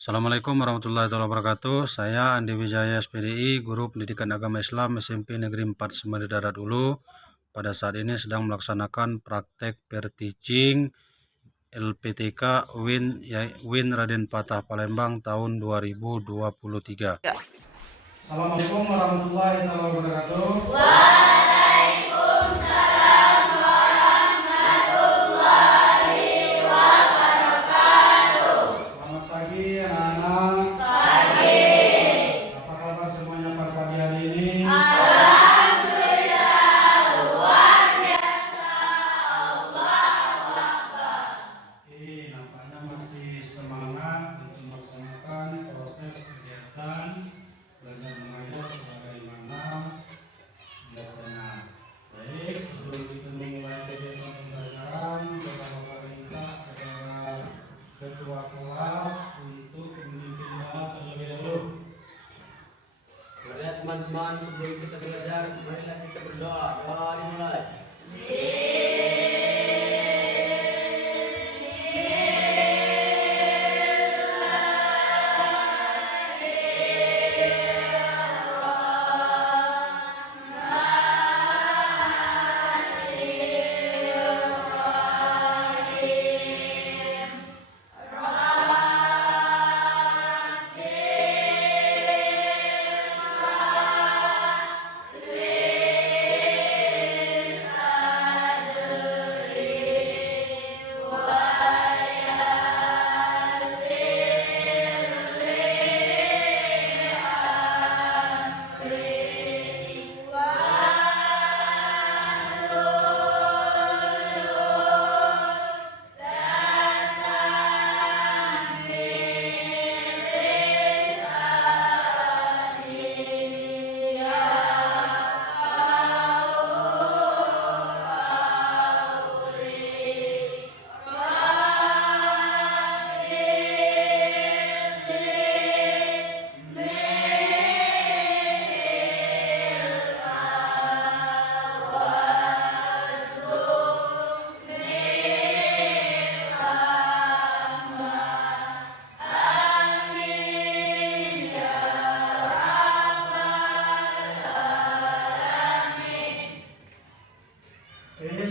Assalamualaikum warahmatullahi wabarakatuh. Saya Andi Wijaya SPDI, Guru Pendidikan Agama Islam SMP Negeri 4 Semeri Darat Ulu. Pada saat ini sedang melaksanakan praktek peer teaching LPTK Win Raden Patah Palembang tahun 2023. Assalamualaikum warahmatullahi wabarakatuh. Selamat pagi anak-anak. Apa kabar semuanya pada pagi hari ini? Nampaknya masih semangat untuk melaksanakan proses kegiatan belajar mengajar sebagaimana biasanya. Baik, sebelum kita memulai kegiatan pembelajaran, Bapak minta kepada ketua kelas untuk memimpin doa terlebih dahulu. Mari teman-teman, sebelum kita belajar, marilah kita berdoa. Doa dimulai.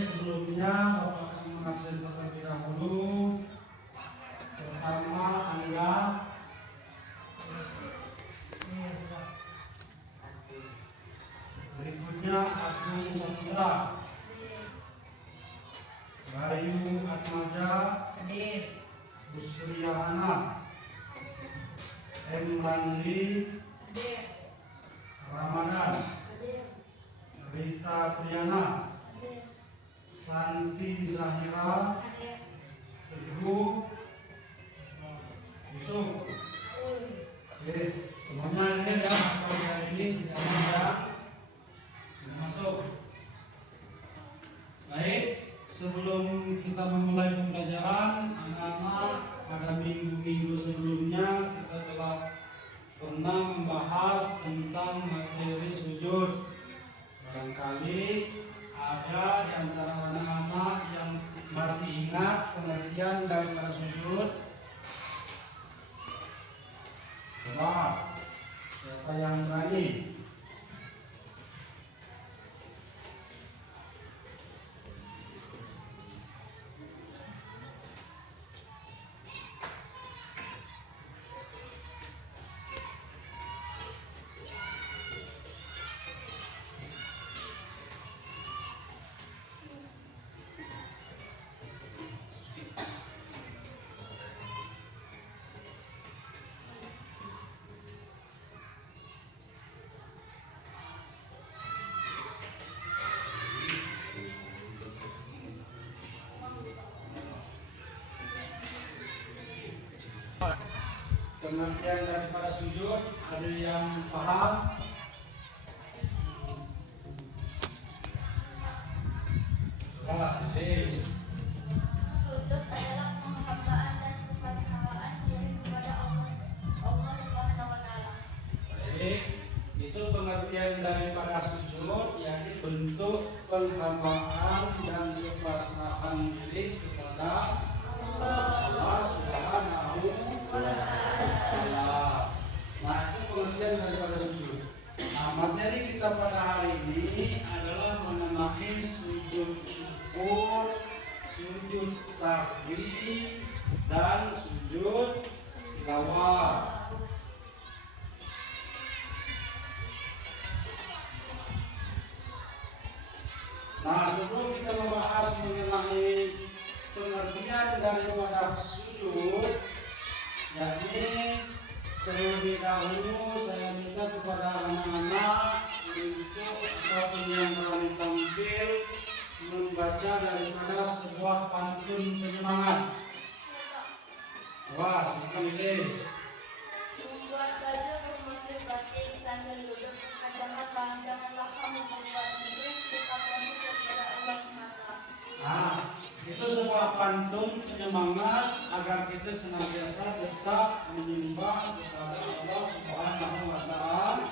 Sebelumnya Bapak akan mengabsen terlebih dahulu. Pertama Angga, berikutnya Agung Saputra, Bayu Atmaja, Busri Hana, M. Randi, Ramadan, Rita Triana, Santi Zahira, Teguh, Yusuf. Oke, semuanya ini ya, pagi hari ini tidak ada masuk. Baik, sebelum kita memulai pembelajaran, anak-anak, pada minggu-minggu sebelumnya kita telah pernah membahas tentang materi sujud. Barangkali ada di antara anak-anak yang masih ingat pengertian daripada sujud. Coba, siapa yang berani? Pengertian daripada sujud, ada yang paham? Sujud adalah penghambaan dan kepasrahan diri kepada Allah Subhanahu wa Ta'ala. Baik, itu pengertian daripada sujud, yakni bentuk penghambaan dan kepasrahan diri kepada Allah Subhanahu wa Ta'ala. Nah, materi kita pada hari ini adalah mengenai sujud syukur, sujud sahwi, dan sujud tilawah. Nah, sebelum kita membahas mengenai pengertian daripada sujud, yakni terlebih dahulu saya minta kepada anak-anak untuk ataupun yang berani tampil membaca daripada sebuah pantun penyemangat. Wah, silakan Lilis. Membuat baju bermotif batik sambil duduk kacamata, janganlah kamu membuat musik, tetap bersyukur kepada Allah semata. Nah, itu sebuah pantun penyemangat agar kita senantiasa tetap menyembah kepada Allah Subhanahu wa Ta'ala.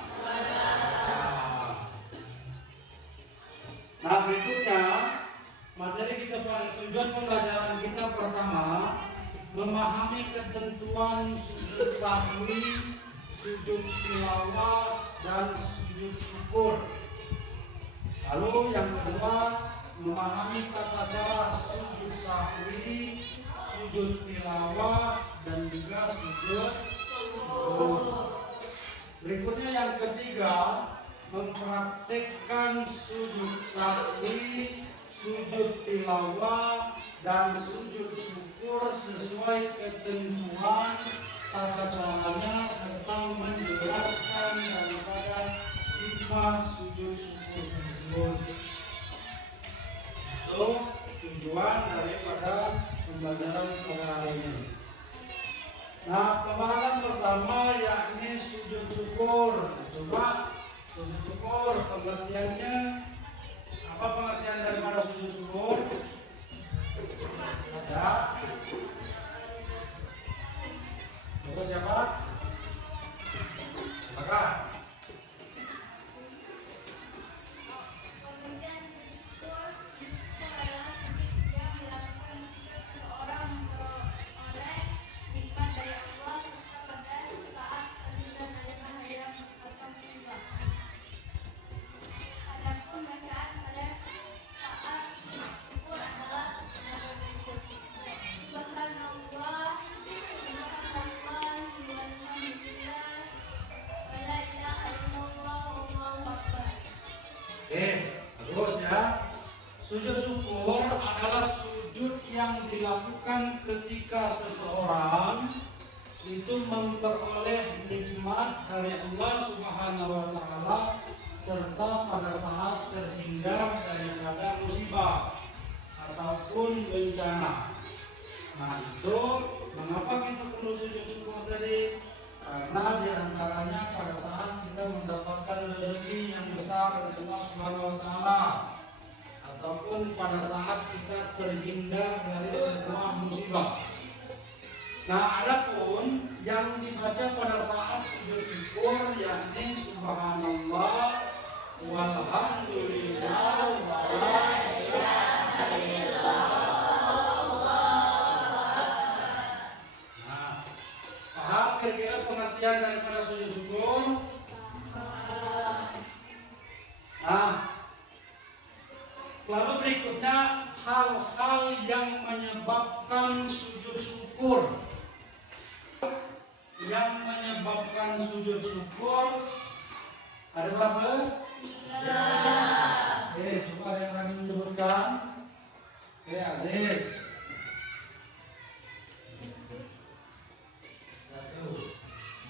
Nah, berikutnya materi kita pada tujuan pembelajaran kita pertama memahami ketentuan sujud sahwi, sujud tilawah, dan sujud syukur. Lalu yang kedua memahami tata cara sujud sahwi, sujud tilawah, dan juga sujud syukur. Berikutnya yang ketiga mempraktikkan sujud sahwi, sujud tilawah, dan sujud syukur sesuai ketentuan tata caranya serta menjelaskan daripada hikmah sujud syukur tersebut. Itu tujuan daripada pembelajaran pada hari ini. Nah, pembahasan pertama yakni sujud syukur. Coba sujud syukur pengertiannya, apa pengertian daripada sujud syukur? Ada? Coba siapa? Silakan. Pengertian syukur adalah sujud yang dilakukan ketika seseorang memperoleh nikmat dari Allah serta pada saat terhindar dari bahaya atau musibah. Adapun bacaan pada saat sujud syukur adalah sebagai berikut. Subhanallah, subhanallah, walhamdulillah, wala ilaha illallah, wallahu akbar. Terus ya. Sujud syukur adalah sujud yang dilakukan ketika seseorang itu memperoleh nikmat dari Allah Subhanahu wa Ta'ala serta pada saat terhindar daripada musibah ataupun bencana. Nah, itu mengapa kita perlu sujud syukur tadi? Karena diantaranya pada saat kita mendapatkan rezeki yang besar dari Allah Subhanahu wa Ta'ala, ataupun pada saat kita terhindar dari sebuah musibah. Nah, adapun yang dibaca pada saat sujud syukur yakni subhanallah walhamdulillah wala ilaha illallah. Nah, paham kira-kira pengertian daripada sujud syukur? Nah, lalu berikutnya hal-hal yang menyebabkan sujud syukur. Yang menyebabkan sujud syukur ada berapa? 3. Coba ada yang berani menyebutkan? Aziz. 1.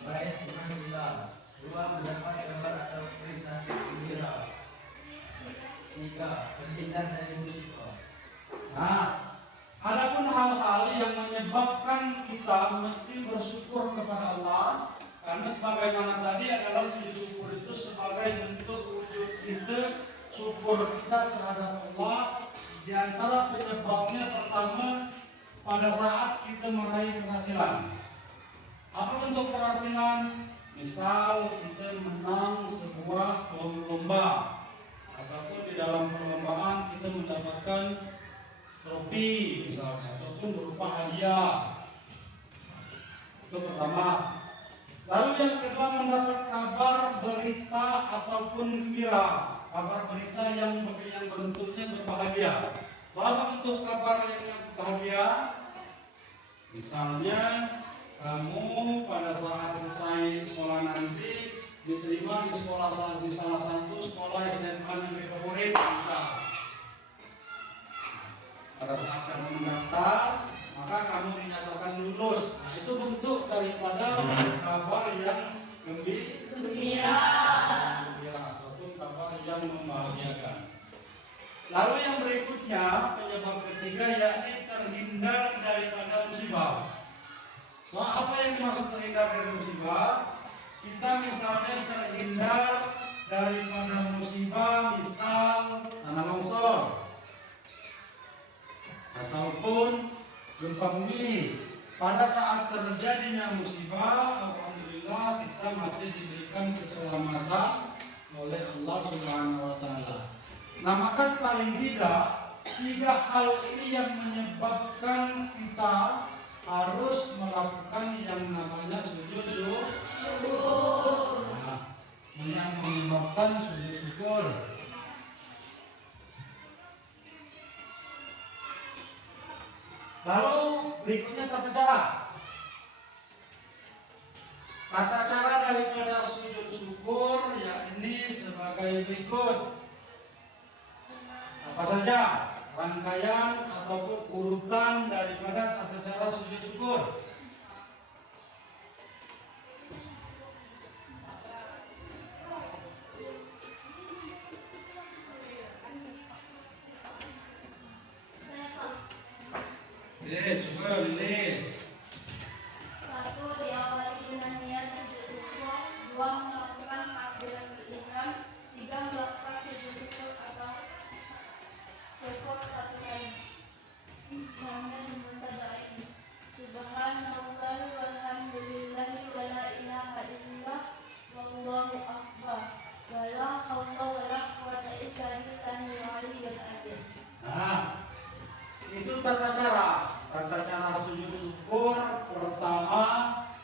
Meraih penghasilan. 2. Mendapat kabar atau perintah gembira. 3. Terhindar dari musibah. Nah, adapun hal-hal yang menyebabkan kita mesti bersyukur kepada Allah, karena sebagaimana tadi adalah sujud syukur itu sebagai bentuk wujud kita syukur kita terhadap Allah. Di antara penyebabnya pertama pada saat kita meraih keberhasilan. Apa bentuk keberhasilan? Misal kita menang sebuah lomba, ataupun di dalam perlombaan kita mendapatkan trofi misalnya, ataupun berupa hadiah. Itu pertama. Lalu yang kedua mendapat kabar berita ataupun gembira. Kabar berita yang bentuknya berbahagia. Apa bentuk kabar yang bahagia? Misalnya kamu pada saat selesai sekolah nanti diterima di salah satu sekolah SMA negeri favorit misal. Pada saat kamu mendaftar, maka kamu dinyatakan lulus. Nah, itu bentuk daripada kabar yang gembira ataupun kabar yang membahagiakan. Lalu yang berikutnya, penyebab ketiga yakni terhindar daripada musibah. Nah, apa yang dimaksud terhindar dari musibah? Kita misalnya terhindar daripada musibah, misal tanah longsor ataupun gempa bumi. Pada saat terjadinya musibah, alhamdulillah kita masih diberikan keselamatan oleh Allah Subhanahu wa taala. Nah, maka paling tidak 3 hal ini yang menyebabkan kita harus melakukan yang namanya sujud syukur. Nah, yang menyebabkan sujud syukur. Lalu berikutnya tata cara. Tata cara daripada sujud syukur yakni sebagai berikut. Apa saja rangkaian ataupun urutan daripada tata cara sujud syukur? Coba tulis. 1. Diawali dengan niat sujud syukur. 2. Melakukan takbiratul ihram. 3. Melakukan sujud syukur atau syukur 1 kali sambil membaca ini. Subhanallah walhamdulillah wala ilaha illallah wallahu akbar wala haula wala quwwata illa billahil aliyyil azim. Nah, itu tata cara sujud syukur. Pertama,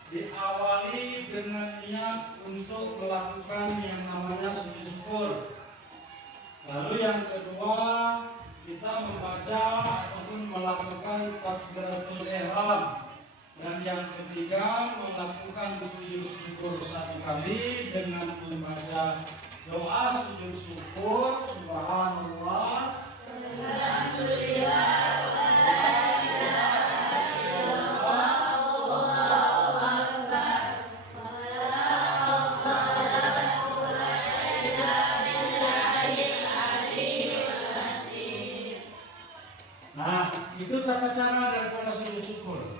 diawali dengan niat untuk melakukan yang namanya sujud syukur. Lalu yang kedua, kita membaca ataupun melakukan takbiratul ihram. Dan yang ketiga, melakukan sujud syukur 1 kali dengan membaca doa sujud syukur. Subhanallah, Alhamdulillah itu tata cara daripada sujud syukur.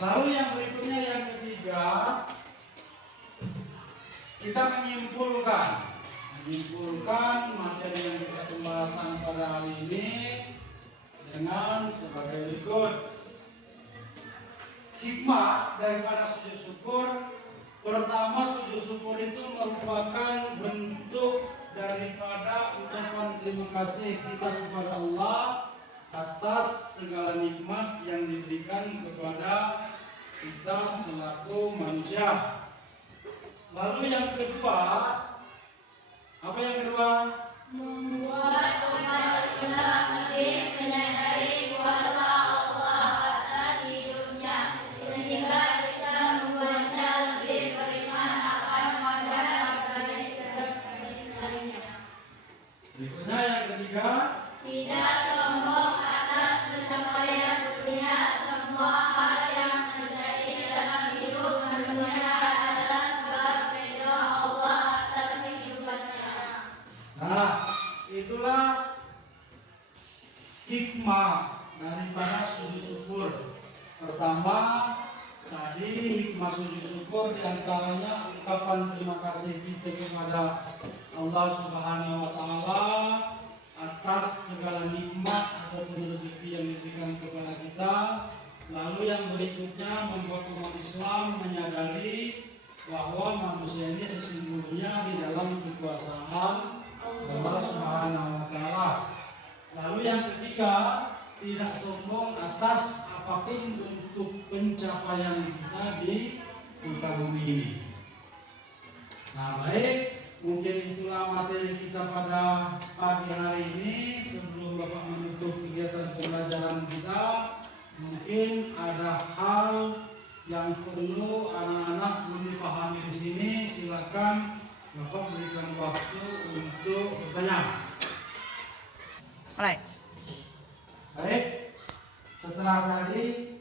Lalu yang berikutnya, yang ketiga, kita menyimpulkan materi yang kita pembahasan pada hari ini dengan sebagai berikut. Hikmah daripada sujud syukur. Pertama, sujud syukur itu merupakan bentuk daripada ucapan terima kasih kita kepada Allah atas segala nikmat yang diberikan kepada kita selaku manusia. Lalu yang kedua, apa yang kedua? membuat umat Islam lebih menyadari kuasa Allah atas hidupnya sehingga bisa membuatnya lebih beriman akan qadar dan takdirnya. Berikutnya yang ketiga, Tidak sombong atas pencapaian dunia. Semua hal yang terjadi dalam hidup manusia adalah sebab ridha Allah atas kehidupannya. nah itulah hikmah daripada sujud syukur. Pertama, tadi hikmah sujud syukur diantaranya ungkapan terima kasih kita kepada Allah Subhanahu wa taala atas segala nikmat ataupun rezeki yang diberikan kepada kita. Lalu yang berikutnya, membuat umat Islam menyadari bahwa manusia ini sesungguhnya di dalam kekuasaan Allah Subhanahu wa taala. Lalu yang ketiga, tidak sombong atas apapun bentuk pencapaian kita di muka bumi ini. Nah baik, mungkin itulah materi kita pada pagi hari ini. Sebelum Bapak menutup kegiatan pembelajaran kita, mungkin ada hal yang perlu anak-anak belum dipahami di sini. Silakan Bapak berikan waktu untuk bertanya. Mulai. Baik, setelah tadi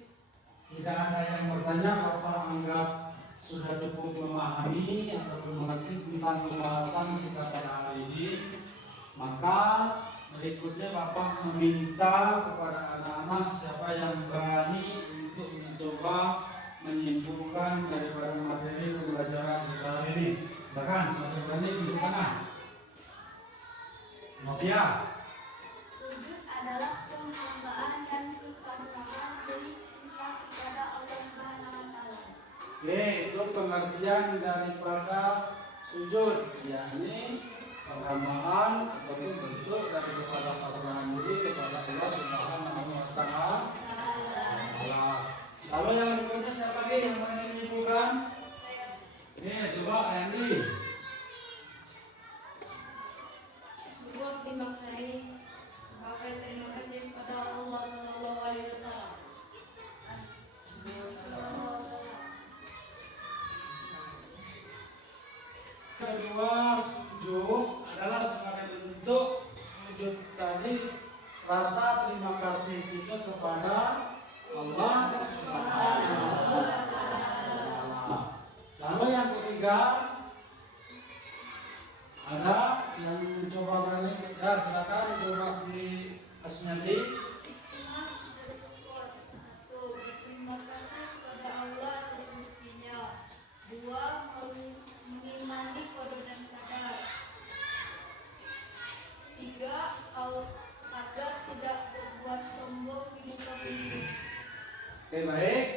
tidak ada yang bertanya, Bapak anggap sudah cukup memahami atau mengerti tentang pembahasan kita pada hari ini. Maka berikutnya Bapak meminta kepada anak-anak siapa yang berani untuk mencoba menyimpulkan daripada materi pembelajaran kita hari ini. Silakan, siapa yang berani tunjuk tangan. Novia. Sujud adalah penghambaan dan kepasrahan diri kita kepada Allah Subhanahu wa Ta'ala. Oke, itu pengertian daripada sujud, yakni penghambaan atau bentuk daripada pasrahan diri kepada Allah Subhanahu wa Ta'ala. Lalu yang berikutnya siapa lagi yang mau menyebutkan? Coba Randy. Sujud dimaknai sebagai terima kasih kepada Allah Subhanahu wa Ta'ala. Kedua, sujud adalah sebagai bentuk sujud tadi rasa terima kasih kita kepada Allah Subhanahu wa Ta'ala. Lalu yang ketiga, ada yang mencoba berani? Ya, silakan coba di Asnadi. Hikmah sujud syukur. 1. Berterima kasih kepada Allah atas rezekinya. 2. Mengimani qada dan qadar. 3. Agar tidak berbuat sombong di muka bumi. Oke, baik.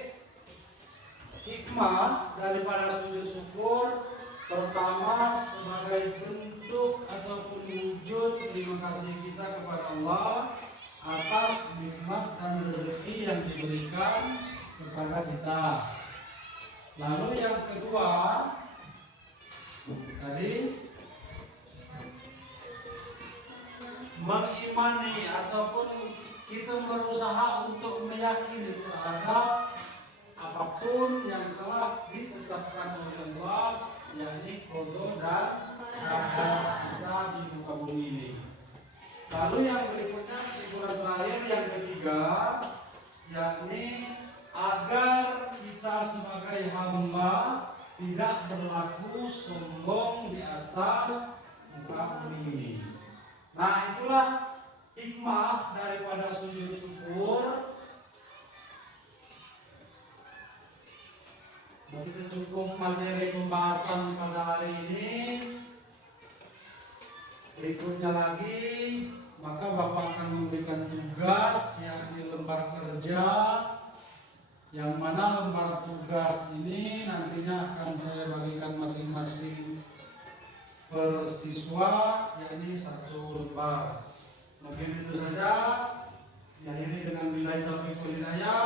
Hikmah daripada sujud syukur pertama sebagai bentuk ataupun wujud terima kasih kita kepada Allah atas nikmat dan rezeki yang diberikan kepada kita. Lalu yang kedua tadi mengimani ataupun kita berusaha untuk meyakini terhadap apapun yang telah ditetapkan oleh Allah, yakni qada dan qadar kita di muka bumi ini. Lalu yang berikutnya kesimpulan terakhir yang ketiga, yakni agar kita sebagai hamba tidak berlaku sombong di atas muka bumi ini. Nah, itulah hikmah daripada sujud syukur. Begitu cukup materi pembahasan pada hari ini. Berikutnya lagi, maka Bapak akan memberikan tugas, yakni lembar kerja, yang mana lembar tugas ini nantinya akan saya bagikan masing-masing per siswa, yakni 1 lembar. Mungkin itu saja. Diakhiri dengan billahi taufiq wal hidayah.